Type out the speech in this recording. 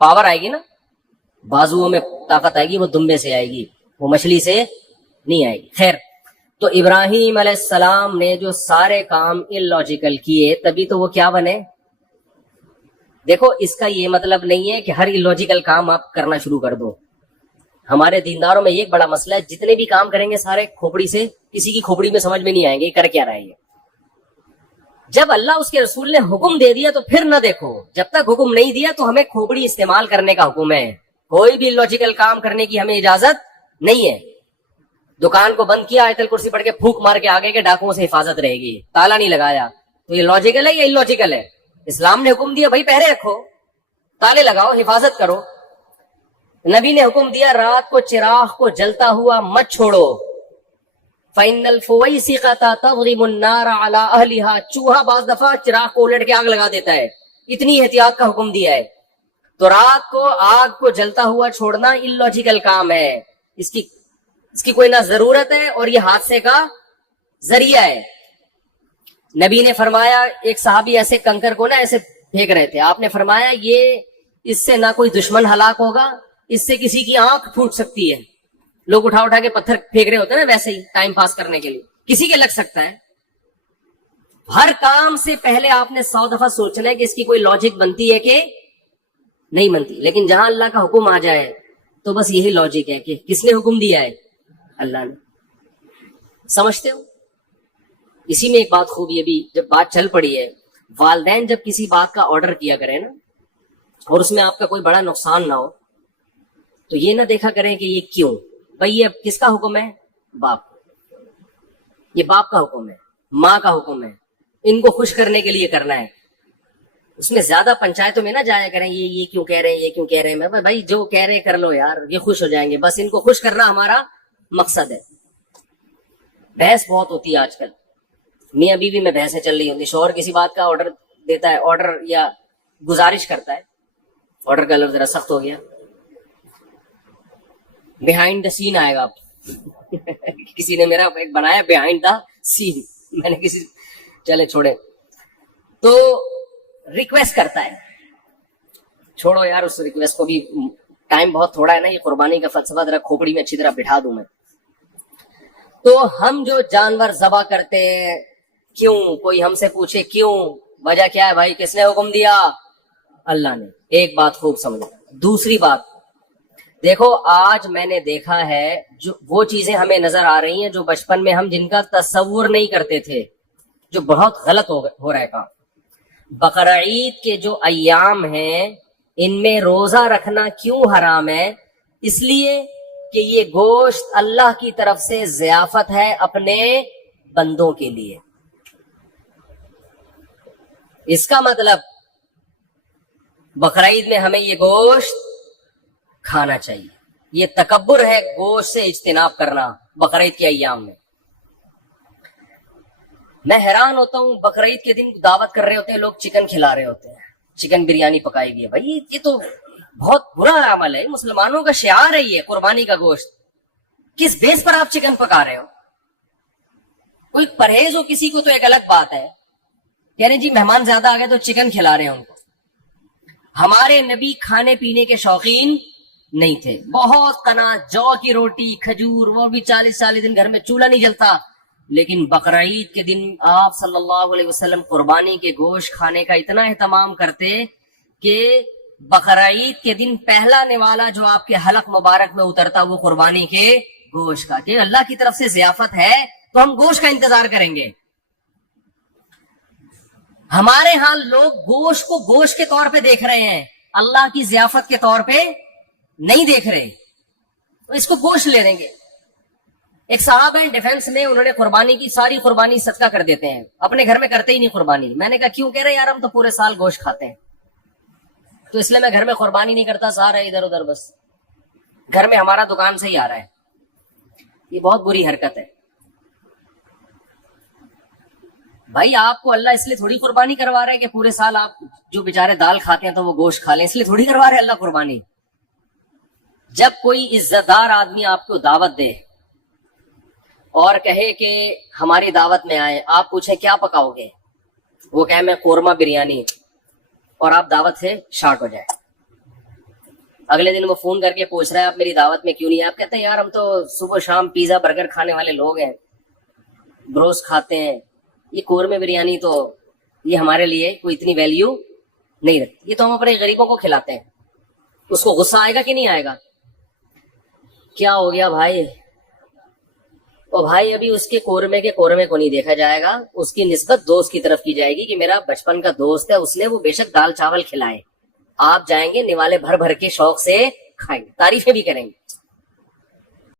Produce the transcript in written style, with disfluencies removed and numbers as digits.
Power आएगी ना, बाजुओं में ताकत आएगी, वो दुम्बे से आएगी, वो मछली से नहीं आएगी। खैर, तो इब्राहिम अलैहिस्सलाम ने जो सारे काम इलॉजिकल किए, तभी तो वो क्या बने। देखो, इसका ये मतलब नहीं है कि हर इलॉजिकल काम आप करना शुरू कर दो। हमारे दीनदारों में एक बड़ा मसला है, जितने भी काम करेंगे सारे खोपड़ी से, किसी की खोपड़ी में समझ में नहीं आएंगे कर क्या रहा है ये। जब अल्लाह उसके रसूल ने हुक्म दे दिया तो फिर न देखो, जब तक हुक्म नहीं दिया तो हमें खोपड़ी इस्तेमाल करने का हुक्म है। कोई भी लॉजिकल काम करने की हमें इजाजत नहीं है। दुकान को बंद किया, आयतल कुर्सी पढ़ के फूंक मार के आगे के डाकुओं से हिफाजत रहेगी, ताला नहीं लगाया, तो ये लॉजिकल है या इलॉजिकल है? इस्लाम ने हुक्म दिया भाई पहरे रखो, ताले लगाओ, हिफाजत करो। नबी ने हुक्म दिया रात को चिराग को जलता हुआ मत छोड़ो, फाइनल फुवैसिक़ता तग़रिमुन नार अला अहलिहा, चूहा बाज दफा चिराग को उलट के आग लगा देता है, इतनी एहतियात का हुक्म दिया है। तो रात को आग को जलता हुआ छोड़ना इलॉजिकल काम है, इसकी कोई ना जरूरत है और ये हादसे का जरिया है। नबी ने फरमाया, एक सहाबी ऐसे कंकर को ना ऐसे फेंक रहे थे, आपने फरमाया ये इससे ना कोई दुश्मन हलाक होगा, इससे किसी की आंख फूट सकती है। लोग उठा उठा के पत्थर फेंक रहे होते हैं ना, वैसे ही टाइम पास करने के लिए, किसी के लग सकता है। हर काम से पहले आपने 100 दफा सोचना है कि इसकी कोई लॉजिक बनती है कि नहीं बनती। लेकिन जहां अल्लाह का हुक्म आ जाए तो बस यही लॉजिक है कि किसने हुक्म दिया है, अल्लाह ने। समझते हो? इसी में एक बात खूब, ये भी जब बात चल पड़ी है, वालिदैन जब किसी बात का ऑर्डर किया करें ना, और उसमें आपका कोई बड़ा नुकसान ना हो, तो ये ना देखा करें कि ये क्यों, भाई ये किसका हुक्म है, बाप, ये बाप का हुक्म है, माँ का हुक्म है, इनको खुश करने के लिए करना है। उसमें ज्यादा पंचायतों में ना जाया करें, ये क्यों कह रहे हैं, ये क्यों कह रहे हैं। भाई जो कह रहे हैं कर लो यार, ये खुश हो जाएंगे, बस इनको खुश करना हमारा मकसद है। बहस बहुत होती है आजकल, मियां बीवी में बहसें चल रही होती। शौहर किसी बात का ऑर्डर देता है, ऑर्डर या गुजारिश करता है, ऑर्डर का लफ्ज जरा सख्त हो गया, बिहाइंड द सीन आएगा आप किसी ने मेरा एक बनाया बिहाइंड द सीन, मैंने किसी, चले छोड़े, तो रिक्वेस्ट करता है, छोड़ो यार उस रिक्वेस्ट को भी, टाइम बहुत थोड़ा है ना, ये कुर्बानी का फलसफा जरा खोपड़ी में अच्छी तरह बिठा दूं मैं। तो हम जो जानवर ज़बा करते हैं, क्यों, कोई हमसे पूछे क्यों, वजह क्या है भाई, किसने हुक्म दिया, अल्लाह ने। एक बात खूब समझो। दूसरी बात देखो, आज मैंने देखा है जो वो चीजें हमें नजर आ रही हैं जो बचपन में हम जिनका तसव्वुर नहीं करते थे, जो बहुत गलत हो रहा है काम। बकरा ईद के जो अय्याम हैं, इनमें रोजा रखना क्यों हराम है? इसलिए कि ये गोश्त अल्लाह की तरफ से ज़ियाफत है अपने बंदों के लिए। इसका मतलब बकरा ईद में हमें ये गोश्त खाना चाहिए। ये तकब्बुर है गोश्त से इज्तिनाब करना बकरा ईद के अय्याम में। मैं हैरान होता हूँ, बकरा ईद के दिन दावत कर रहे होते हैं लोग, चिकन खिला रहे होते हैं, चिकन बिरयानी पकाई गई है। भाई ये तो बहुत बुरा अमल है, मुसलमानों का शिआर है ये कुर्बानी का गोश्त। किस बेस पर आप चिकन पका रहे हो? कोई परहेज हो किसी को तो एक अलग बात है, कह रहे जी मेहमान ज्यादा आ गए तो चिकन खिला रहे हैं उनको। हमारे नबी खाने पीने के शौकीन नहीं थे, बहुत कनात, जौ की रोटी, खजूर, वो भी 40-40 दिन घर में चूल्हा नहीं जलता। लेकिन बकरा ईद के दिन आप सल्लल्लाहु अलैहि वसल्लम कुर्बानी के गोश्त खाने का इतना एहतमाम करते कि बकरा ईद के दिन पहला निवाला जो आपके हलक मुबारक में उतरता वो कुर्बानी के गोश्त का, कि अल्लाह की तरफ से ज़ियाफत है तो हम गोश्त का इंतजार करेंगे। हमारे यहाँ लोग गोश्त को गोश्त के तौर पे देख रहे हैं, अल्लाह की ज़ियाफत के तौर पे नहीं देख रहे, तो इसको गोश्त ले लेंगे। एक साहब है डिफेंस में, उन्होंने कुर्बानी की सारी कुर्बानी सदका कर देते हैं, अपने घर में करते ही नहीं कुर्बानी। मैंने कहा क्यों? कह रहे यार हम तो पूरे साल गोश्त खाते हैं, तो इसलिए मैं घर में कुर्बानी नहीं करता, सारा इधर उधर बस घर में हमारा दुकान से ही आ रहा है। ये बहुत बुरी हरकत है भाई। आपको अल्लाह इसलिए थोड़ी कुर्बानी करवा रहा है कि पूरे साल आप जो बेचारे दाल खाते हैं तो वो गोश्त खा लें, इसलिए थोड़ी करवा रहे अल्लाह कुर्बानी। जब कोई इज्जतदार आदमी आपको दावत दे और कहे कि हमारी दावत में आए, आप पूछे क्या पकाओगे, वो कहे मैं कोरमा बिरयानी, और आप दावत से शार्ट हो जाए, اگلے دن وہ فون کر کے پوچھ رہا ہے آپ میری دعوت میں کیوں نہیں؟ آپ کہتے ہیں یار ہم تو صبح شام پیزا برگر کھانے والے لوگ ہیں، بروس کھاتے ہیں، یہ قورمے بریانی تو یہ ہمارے لیے کوئی اتنی ویلیو نہیں رکھتی، یہ تو ہم اپنے غریبوں کو کھلاتے ہیں۔ اس کو غصہ آئے گا کہ نہیں آئے گا؟ کیا ہو گیا بھائی؟ اور بھائی ابھی اس کے قورمے کو نہیں دیکھا جائے گا، اس کی نسبت دوست کی طرف کی جائے گی کہ میرا بچپن کا دوست ہے، اس نے وہ بے شک دال چاول کھلائے، آپ جائیں گے نوالے بھر بھر کے شوق سے کھائیں گے، تعریفیں بھی کریں گے۔